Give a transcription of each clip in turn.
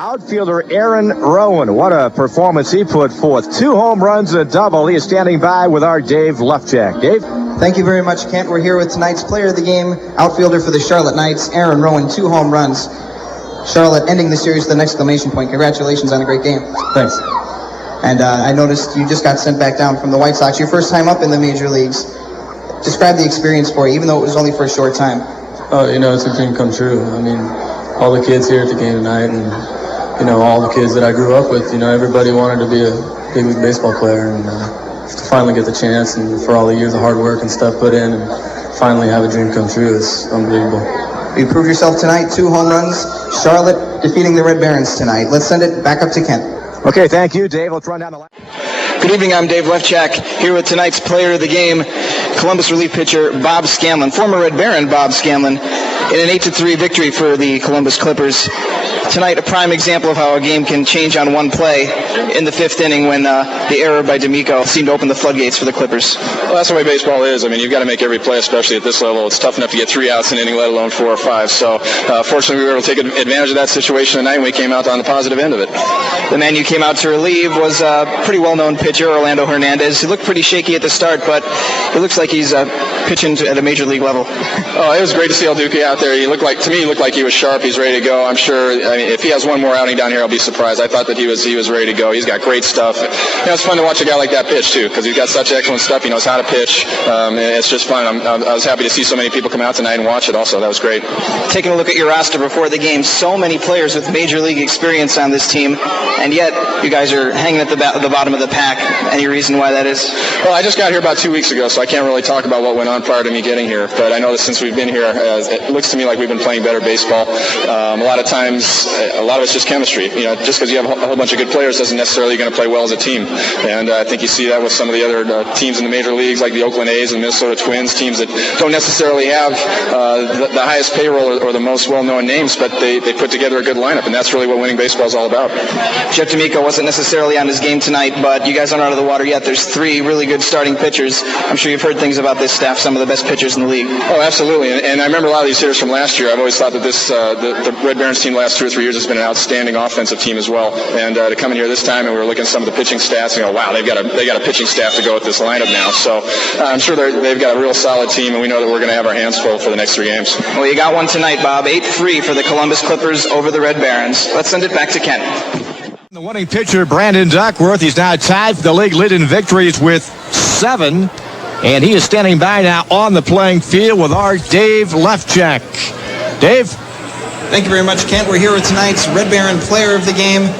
Outfielder Aaron Rowand, what a performance he put forth. 2 home runs and a double. He is standing by with our Dave Lefchak. Dave? Thank you very much, Kent. We're here with tonight's player of the game, outfielder for the Charlotte Knights, Aaron Rowand, 2 home runs. Charlotte ending the series with an exclamation point. Congratulations on a great game. Thanks. And I noticed you just got sent back down from the White Sox. Your first time up in the major leagues. Describe the experience for you, even though it was only for a short time. Oh, it's a dream come true. I mean, all the kids here at the game tonight and, all the kids that I grew up with, everybody wanted to be a big league baseball player. And to finally get the chance and for all the years of hard work and stuff put in and finally have a dream come true is unbelievable. You proved yourself tonight, 2 home runs. Charlotte defeating the Red Barons tonight. Let's send it back up to Kent. Okay, thank you, Dave. Let's run down the line. Good evening, I'm Dave Lefchak, here with tonight's player of the game, Columbus relief pitcher Bob Scanlan, former Red Baron Bob Scanlan, in an 8-3 victory for the Columbus Clippers. Tonight, a prime example of how a game can change on one play in the 5th inning when the error by D'Amico seemed to open the floodgates for the Clippers. Well, that's the way baseball is. I mean, you've got to make every play, especially at this level. It's tough enough to get 3 outs in an inning, let alone 4 or 5. So, fortunately, we were able to take advantage of that situation tonight, and we came out on the positive end of it. The man you came out to relieve was a pretty well-known pitcher, Orlando Hernandez. He looked pretty shaky at the start, but it looks like he's pitching at a major league level. Oh, it was great to see El Duque out there. He looked like he was sharp. He's ready to go. I'm sure. If he has one more outing down here, I'll be surprised. I thought that he was ready to go. He's got great stuff. It's fun to watch a guy like that pitch too, because he's got such excellent stuff. He knows how to pitch. It's just fun. I was happy to see so many people come out tonight and watch it. Also, that was great. Taking a look at your roster before the game, so many players with major league experience on this team, and yet you guys are hanging at the bottom of the pack. Any reason why that is? Well, I just got here about 2 weeks ago, so I can't really talk about what went on prior to me getting here. But I know that since we've been here, it looks to me like we've been playing better baseball. A lot of times, a lot of it's just chemistry. Just because you have a whole bunch of good players doesn't necessarily you're going to play well as a team. And I think you see that with some of the other teams in the major leagues, like the Oakland A's and Minnesota Twins, teams that don't necessarily have the highest payroll or the most well-known names, but they put together a good lineup, and that's really what winning baseball is all about. Jeff D'Amico wasn't necessarily on his game tonight, but you guys aren't out of the water yet. There's 3 really good starting pitchers. I'm sure you've heard things about this staff, some of the best pitchers in the league. Oh, absolutely. And I remember a lot of these hitters from last year. I've always thought that the Red Barons team the last 2 or 3 years has been an outstanding offensive team as well. And to come in here this time, and we were looking at some of the pitching stats and go, wow, they got a pitching staff to go with this lineup now. So I'm sure they've got a real solid team, and we know that we're going to have our hands full for the next 3 games. Well, you got one tonight, Bob. 8-3 for the Columbus Clippers over the Red Barons. Let's send it back to Kent. The winning pitcher, Brandon Duckworth, he's now tied for the league lead in victories with 7. And he is standing by now on the playing field with our Dave Lefchak. Dave? Thank you very much, Kent. We're here with tonight's Red Baron player of the game,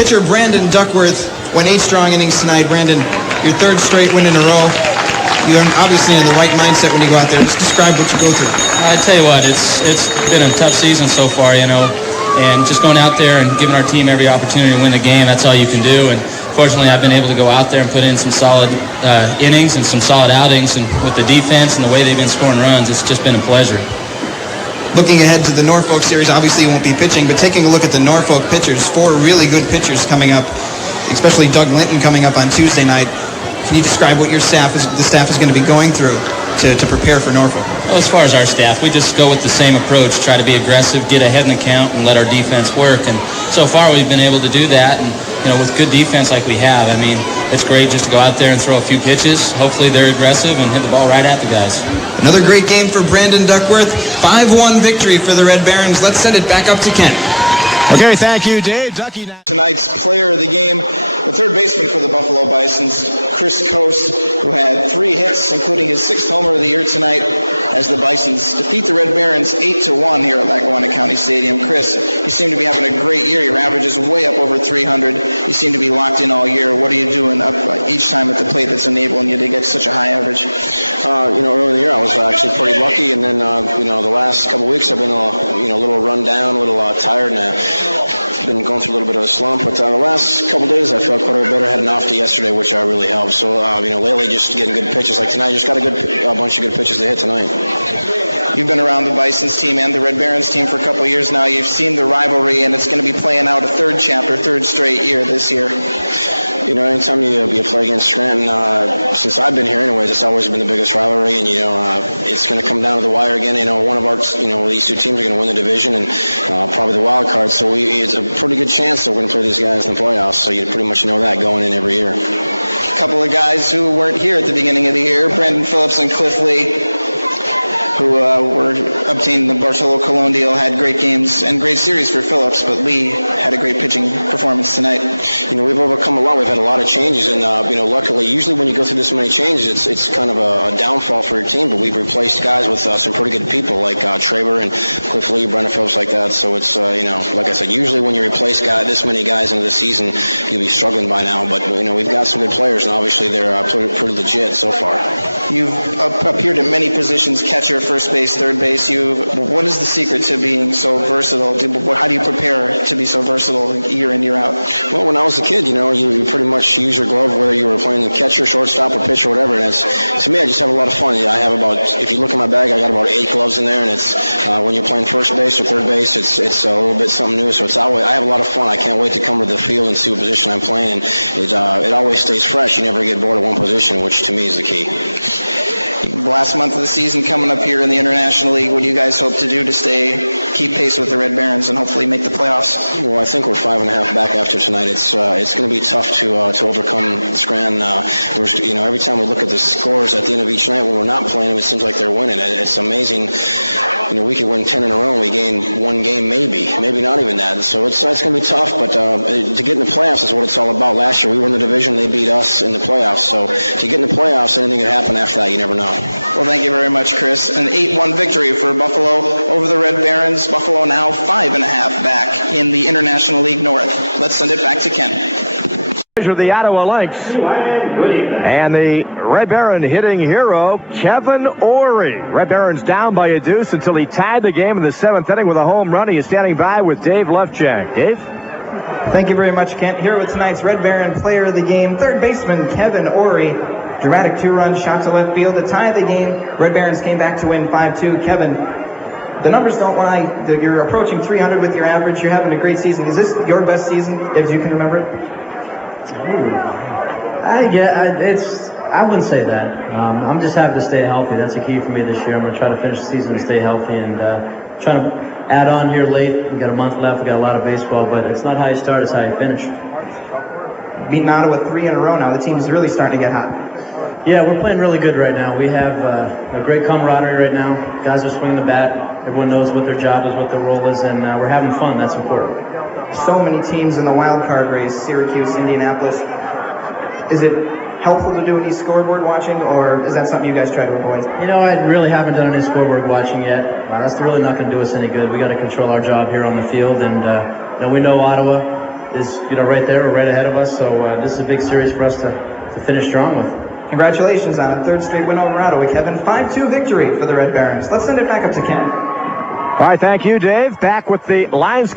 pitcher Brandon Duckworth. Went 8 strong innings tonight. Brandon, your 3rd straight win in a row. You're obviously in the right mindset when you go out there. Just describe what you go through. I tell you what, it's been a tough season so far, and just going out there and giving our team every opportunity to win the game, that's all you can do. And fortunately, I've been able to go out there and put in some solid innings and some solid outings, and with the defense and the way they've been scoring runs, it's just been a pleasure. Looking ahead to the Norfolk series, obviously you won't be pitching, but taking a look at the Norfolk pitchers, 4 really good pitchers coming up, especially Doug Linton coming up on Tuesday night. Can you describe what the staff is going to be going through to prepare for Norfolk? Well, as far as our staff, we just go with the same approach, try to be aggressive, get ahead in the count, and let our defense work. And so far we've been able to do that, and with good defense like we have, it's great just to go out there and throw a few pitches. Hopefully they're aggressive and hit the ball right at the guys. Another great game for Brandon Duckworth. 5-1 victory for the Red Barons. Let's send it back up to Kent. Okay, thank you, Dave. Ducky now. Tonight's player of the game, the 3rd baseman for the Buffalo Bisons, Chris Coste, who had 3 hits, including his 6th homer of the year tonight, as the Bisons defeat the Red Barons 8-1 here at Lackawanna County Stadium. Chris, you seem to be having a great year. Your average is way up over 300. You seem to be locked in all year. What are you doing up each time at the plate that's enabling you to get such a high average? Early in the year I was actually pretty lucky, and then the last couple of weeks I've been a little run down, a little tired, and I've been going through a little bit of a slump. But the last couple of days I felt quite a bit better. Had an off day yesterday, which really helped. So lately just getting good pitches like tonight. Just got a bunch of good pitches to hit tonight. You've been around the Bisons team and the Red Barons team for a couple of years now. You've seen the rivalry, and it's going to be playing out a 3rd chapter, 3rd straight year this year. You know, anytime you play against Scranton, since I've been here anyways, it's always been the biggest rivalry, and, it's going to come down to the wire again. One of our, these two teams are going to win the division and probably the wild card, so it's a pretty good chance that we're going to play these guys in the playoffs, so you pretty much know that going in every year. A couple of guys who weren't here at the beginning of the year, Brandon Phillips and Cliff Lee, who were obtaining the Bartolo Colon deal, had great games and great series for Phillips, but Lee had a great pitching performance tonight. We've overcome a lot. We've had a lot of changes, and luckily, usually when you go through this many changes, it's kind of a downfall for your team. But we've replaced guys with some pretty good people like Traber and Cliff Lee, Brandon Phillips, like that. So it's like I said, usually when you replace this many guys into the season, you'll be struggling by now. But we've got some good players, and obviously they're pretty legit so far. You've appeared at many positions: catcher, first base, third base. What is the secret to being so versatile? How do you prepare to be so versatile year in, year out? Well, when I was a kid, you pretty much use your glove whether you were playing catcher, shortstop, or pitcher, or whatever. And to me, I just have a lot of fun. I have if you look at my bag, I got about 8 gloves in there, and it's when you're playing first base or third base, it's a little bit something new. So I have a lot of fun. I can't wait to come to the field and see what position I'm playing. And it always stays fresh. You never get bored of one position, which to me is the key. Last month of the season coming up here in the International League, what do you guys hope to do to keep pace with the Red Barons and hopefully make the playoffs? Well, I think we're 5.5 back after tonight. It's going to be tough to overcome Scranton. Every time we look at the scores at the end of each night when we're not playing them, it seems like they're winning. It's amazing. We could win 10 in a row and we gain one game, maybe not even that. So it's going to be tough, but to get in the playoffs is what it's all about. Last year we won the division, they beat us in the playoffs. So to get in the playoffs, anything could happen after that. You never know. Well, thank you very much, Chris. An 8-1 victory for Buffalo over the Red Barons. Buffalo now 5.5 back in the International League North. Let's send it back to Ken. The Ottawa Lynx and the Red Baron hitting hero Kevin Orie. Red Baron's down by a deuce until he tied the game in the 7th inning with a home run. He is standing by with Dave Lefchak. Dave? Thank you very much, Kent. Here with tonight's Red Baron player of the game, third baseman Kevin Orie. Dramatic 2-run shot to left field to tie the game. Red Barons came back to win 5-2. Kevin, the numbers don't lie. You're approaching 300 with your average. You're having a great season. Is this your best season, as you can remember it? I wouldn't say that. I'm just happy to stay healthy. That's the key for me this year. I'm going to try to finish the season and stay healthy, and trying to add on here late. We got a month left. We got a lot of baseball, but it's not how you start, it's how you finish. Beating Ottawa 3 in a row now. The team's really starting to get hot. Yeah, we're playing really good right now. We have a great camaraderie right now. Guys are swinging the bat. Everyone knows what their job is, what their role is, and we're having fun. That's important. So many teams in the wild card race, Syracuse, Indianapolis. Is it helpful to do any scoreboard watching, or is that something you guys try to avoid? I really haven't done any scoreboard watching yet. That's really not going to do us any good. We got to control our job here on the field, and we know Ottawa is right there or right ahead of us, so this is a big series for us to finish strong with. Congratulations on a third straight win over Ottawa, Kevin. 5-2 victory for the Red Barons. Let's send it back up to Ken. All right, thank you, Dave. Back with the Lions.